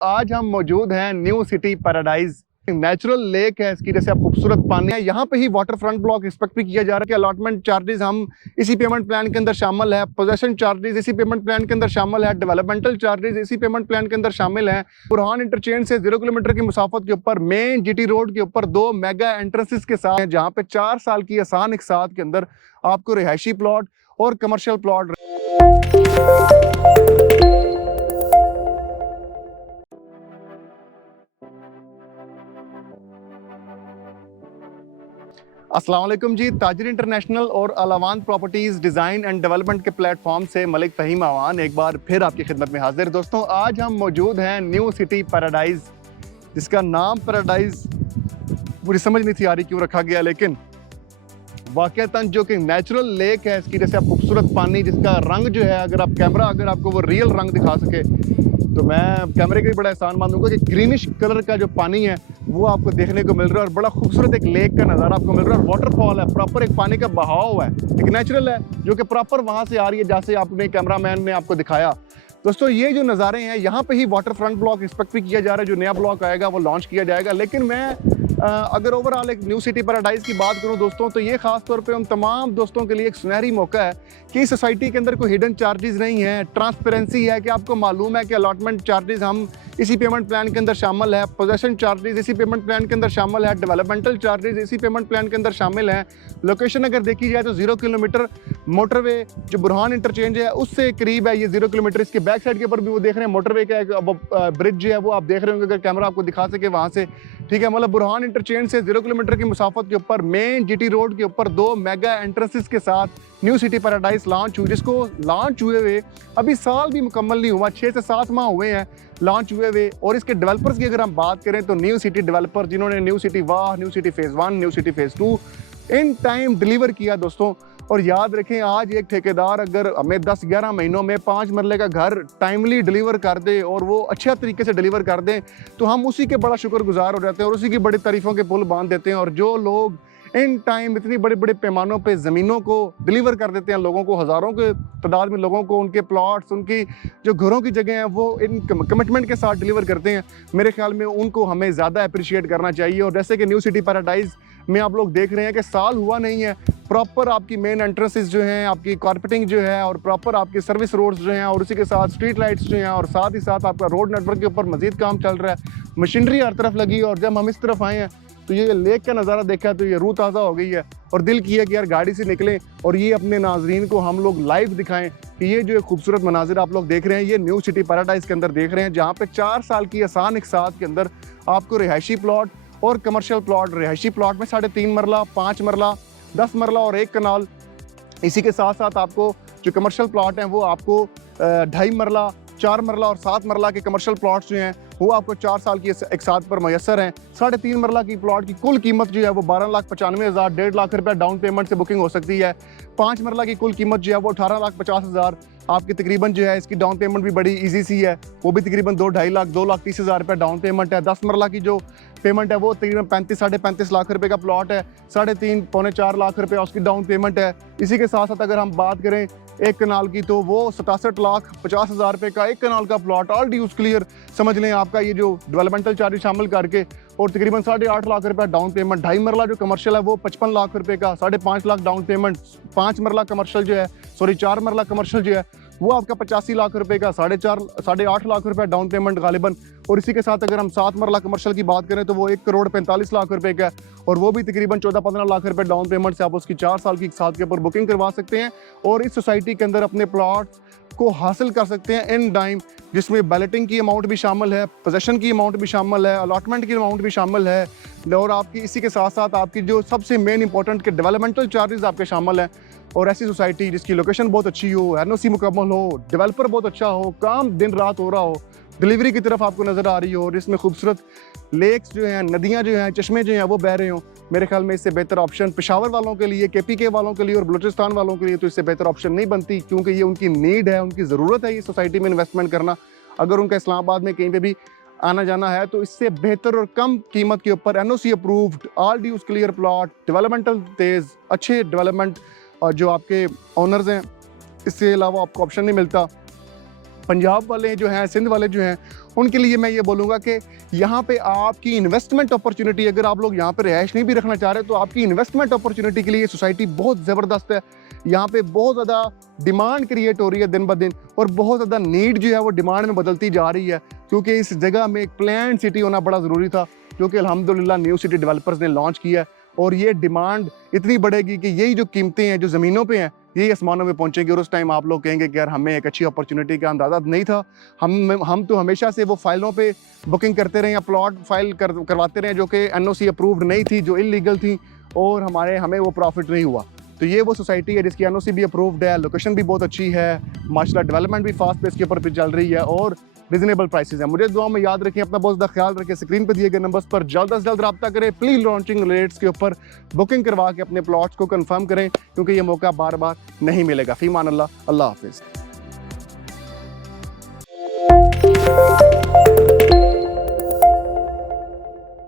आज हम मौजूद हैं new city paradise. Natural lake है इसकी, जैसे आप खूबसूरत पानी है। यहाँ पे ही वाटर फ्रंट ब्लॉक एक्सपेक्ट भी किया जा रहा है कि अलॉटमेंट चार्जेस हम इसी पेमेंट प्लान के अंदर शामिल है, पोजेशन चार्जेस इसी पेमेंट प्लान के अंदर शामिल है, डेवलपमेंटल चार्जेस इसी पेमेंट प्लान के अंदर शामिल है। बुरहान इंटरचेंज से 0 किलोमीटर की मुसाफत के ऊपर मेन जीटी रोड के ऊपर 2 मेगा एंट्रेंसेस के साथ, जहाँ पे 4 साल की आसान एक साथ के अंदर आपको रिहायशी प्लॉट और कमर्शियल प्लॉट। अस्सलाम वालेकुम जी, ताजिर इंटरनेशनल और अलावान प्रॉपर्टीज़ डिज़ाइन एंड डेवलपमेंट के प्लेटफॉर्म से मलिक फ़हीम आवान एक बार फिर आपकी खिदमत में हाजिर। दोस्तों, आज हम मौजूद हैं न्यू सिटी पैराडाइज़, जिसका नाम पैराडाइज़ मुझे समझ नहीं थी आ रही क्यों रखा गया, लेकिन वाक़तन जो कि नेचुरल लेक है इसकी, जैसे आप खूबसूरत पानी जिसका रंग जो है, अगर आपको वो रियल रंग दिखा सके तो मैं कैमरे का भी बड़ा एहसान मानूंगा कि ग्रीनिश कलर का जो पानी है वो आपको देखने को मिल रहा है और बड़ा खूबसूरत एक लेक का नज़ारा आपको मिल रहा है। वाटरफॉल है, प्रॉपर एक पानी का बहाव है, एक नेचुरल है जो कि प्रॉपर वहाँ से आ रही है जैसे आपने कैमरामैन ने आपको दिखाया। दोस्तों, ये जो नज़ारे हैं, यहाँ पे ही वाटर फ्रंट ब्लॉक एक्सपेक्ट भी किया जा रहा है। जो नया ब्लॉक आएगा वो लॉन्च किया जाएगा। लेकिन मैं अगर ओवरऑल एक न्यू सिटी पैराडाइज की बात करूं दोस्तों, तो ये खास तौर पे उन तमाम दोस्तों के लिए एक सुनहरी मौका है कि इस सोसाइटी के अंदर कोई हिडन चार्जेस नहीं है, ट्रांसपेरेंसी है कि आपको मालूम है कि अलॉटमेंट चार्जेस हम इसी पेमेंट प्लान के अंदर शामिल है, पोजेशन चार्जेस इसी पेमेंट प्लान के अंदर शामिल है, डेवलपमेंटल चार्जेस इसी पेमेंट प्लान के अंदर शामिल है। लोकेशन अगर देखी जाए तो 0 किलोमीटर मोटरवे जो बुरहान इंटरचेंज है उससे करीब है ये 0 किलोमीटर। इसके बैक साइड के ऊपर भी वो देख रहे हैं मोटरवे का एक ब्रिज जो है वो आप देख रहे होंगे, अगर कैमरा आपको दिखा सके वहाँ से, ठीक है। मतलब बुरहान इंटरचेंज से 0 किलोमीटर की मुसाफत के ऊपर मेन जीटी रोड के ऊपर 2 मेगा एंट्रेंसेस के साथ न्यू सिटी पैराडाइज लॉन्च हुई, जिसको लॉन्च हुए हुए अभी साल भी मुकम्मल नहीं हुआ, 6 से 7 माह हुए हैं लॉन्च हुए हुए। और इसके डेवलपर्स की अगर हम बात करें तो न्यू सिटी डेवलपर, जिन्होंने न्यू सिटी वाह, new city phase 1, new city phase 2 in time deliver किया दोस्तों। और याद रखें, आज एक ठेकेदार अगर हमें 10-11 महीनों में 5 मरले का घर टाइमली डिलीवर कर दे और वो अच्छे तरीके से डिलीवर कर दें तो हम उसी के बड़ा शुक्रगुजार हो जाते हैं और उसी की बड़ी तारीफ़ों के पुल बांध देते हैं। और जो लोग इन टाइम इतनी बड़े बड़े पैमानों पे ज़मीनों को डिलीवर कर देते हैं लोगों को, हज़ारों के तादाद में लोगों को उनके प्लॉट्स, उनकी जो घरों की जगह हैं वो इन कमिटमेंट के साथ डिलीवर करते हैं, मेरे ख्याल में उनको हमें ज़्यादा अप्रिशिएट करना चाहिए। और जैसे कि न्यू सिटी पैराडाइज में आप लोग देख रहे हैं कि साल हुआ नहीं है, प्रॉपर आपकी मेन एंट्रेंसेस जो हैं, आपकी कारपेटिंग जो है और प्रॉपर आपकी सर्विस रोड्स जो हैं और उसी के साथ स्ट्रीट लाइट्स जो हैं और साथ ही साथ आपका रोड नेटवर्क के ऊपर मजीद काम चल रहा है, मशीनरी हर तरफ लगी। और जब हम इस तरफ आए हैं तो ये लेक का नज़ारा देखा तो ये रूह ताज़ा हो गई है और दिल किया कि यार गाड़ी से निकलें और ये अपने नाजरीन को हम लोग लाइव दिखाएं कि ये जो एक खूबसूरत मनाजिर आप लोग देख रहे हैं ये न्यू सिटी पैराडाइज के अंदर देख रहे हैं, जहाँ पे 4 साल की आसान एक साथ के अंदर आपको रिहायशी प्लॉट और कमर्शियल प्लॉट, रिहायशी प्लॉट में 3.5 मरला, 5 मरला, 10 मरला और 1 कनाल, इसी के साथ साथ आपको जो कमर्शियल प्लॉट हैं वो आपको 2.5 मरला, 4 मरला और 7 मरला के कमर्शियल प्लॉट्स जो हैं वो आपको 4 साल की एक साथ पर मैसर हैं। 3.5 मरला की प्लॉट की कुल कीमत जो है वो 12,95,000, 1.5 लाख रुपया डाउन पेमेंट से बुकिंग हो सकती है। 5 मरला की कुल कीमत जो है वो 18,50,000 आपकी तकरीबन जो है, इसकी डाउन पेमेंट भी बड़ी इजी सी है, वो भी तकरीबन 2-2.5 लाख, 2,30,000 रुपये डाउन पेमेंट है। 10 मरला की जो पेमेंट है वो तकरीबन 35-35.5 लाख रुपए का प्लॉट है, 3.5-4 लाख रुपए उसकी डाउन पेमेंट है। इसी के साथ साथ अगर हम बात करें 1 कनाल की तो वो 67,50,000 रुपये का 1 कनाल का प्लॉट ऑल ड्यूज क्लियर समझ लें आपका, ये जो डेवलपमेंटल चार्जेस शामिल करके, और तकरीबन 8.5 लाख रुपये डाउन पेमेंट। 2.5 मरला जो कमर्शियल है वो 55 लाख रुपये का, 5.5 लाख डाउन पेमेंट। 5 मरला कमर्शियल जो है, 4 मरला कमर्शियल जो है वो आपका 85 लाख रुपए का, 8.5 लाख रुपए डाउन पेमेंट गालिबन। और इसी के साथ अगर हम 7 मरला कमर्शियल की बात करें तो वो 1,45,00,000 रुपए का है और वो भी तकरीबन 14-15 लाख रुपए डाउन पेमेंट से आप उसकी 4 साल की साथ के ऊपर बुकिंग करवा सकते हैं और इस सोसाइटी के अंदर अपने प्लॉट्स को हासिल कर सकते हैं इन टाइम, जिसमें बैलेटिंग की अमाउंट भी शामिल है, पोजेशन की अमाउंट भी शामिल है, अलॉटमेंट की अमाउंट भी शामिल है और आपकी इसी के साथ साथ आपकी जो सबसे मेन इंपॉर्टेंट के डेवलपमेंटल चार्जेस आपके शामिल हैं। और ऐसी सोसाइटी जिसकी लोकेशन बहुत अच्छी हो, एनओसी मुकम्मल हो, डेवलपर बहुत अच्छा हो, काम दिन रात हो रहा हो, डिलीवरी की तरफ आपको नज़र आ रही हो और इसमें खूबसूरत लेक्स जो हैं, नदियाँ जो हैं, चश्मे जो हैं वो बह रहे हों, मेरे ख्याल में इससे बेहतर ऑप्शन पेशावर वालों के लिए, केपीके वालों के लिए और बलूचिस्तान वालों के लिए तो इससे बेहतर ऑप्शन नहीं बनती, क्योंकि ये उनकी नीड है, उनकी ज़रूरत है ये सोसाइटी में इन्वेस्टमेंट करना। अगर उनका इस्लामाबाद में कहीं पर भी आना जाना है तो इससे बेहतर और कम कीमत के ऊपर NOC approved, all dues clear plot, developmental तेज़, अच्छे डेवलपमेंट और जो आपके ओनर्स हैं, इसके अलावा आपको ऑप्शन नहीं मिलता। पंजाब वाले जो हैं, सिंध वाले जो हैं, उनके लिए मैं ये बोलूँगा कि यहाँ पे आपकी इन्वेस्टमेंट अपॉर्चुनिटी, अगर आप लोग यहाँ पे रिहाइश नहीं भी रखना चाह रहे तो आपकी इन्वेस्टमेंट अपॉर्चुनिटी के लिए सोसाइटी बहुत ज़बरदस्त है। यहाँ पे बहुत ज़्यादा डिमांड क्रिएट हो रही है दिन ब दिन, और बहुत ज़्यादा नीड जो है वो डिमांड में बदलती जा रही है, क्योंकि इस जगह में एक प्लान सिटी होना बड़ा ज़रूरी था, जो कि अल्हम्दुलिल्लाह न्यू सिटी डेवलपर्स ने लॉन्च किया है। और ये डिमांड इतनी बढ़ेगी कि यही जो कीमतें हैं जो ज़मीनों पे हैं, यही आसमानों में पहुंचेंगी, और उस टाइम आप लोग कहेंगे कि यार हमें एक अच्छी अपॉर्चुनिटी का अंदाज़ा नहीं था। हम तो हमेशा से वो फाइलों पे बुकिंग करते रहे या प्लॉट फाइल करवाते रहे जो कि एनओसी अप्रूव्ड नहीं थी, जो इलीगल थी, और हमें वो प्रॉफिट नहीं हुआ। तो ये वो सोसाइटी है जिसकी एनओसी भी अप्रूव्ड है, लोकेशन भी बहुत अच्छी है, माशाल्लाह डेवलपमेंट भी फास्ट पेस के ऊपर पे चल रही है, और रिजनेबल प्राइसेस हैं। मुझे दुआ में याद रखें, अपना बहुत ज़्यादा ख्याल रखें, स्क्रीन पर दिए गए नंबर्स पर जल्द से जल्द रब्ता करें, प्लीज लॉन्चिंग रेट्स के ऊपर बुकिंग करवा के अपने प्लॉट्स को कंफर्म करें, क्योंकि ये मौका बार बार नहीं मिलेगा। फीमान अल्लाह, अल्लाह हाफिज़।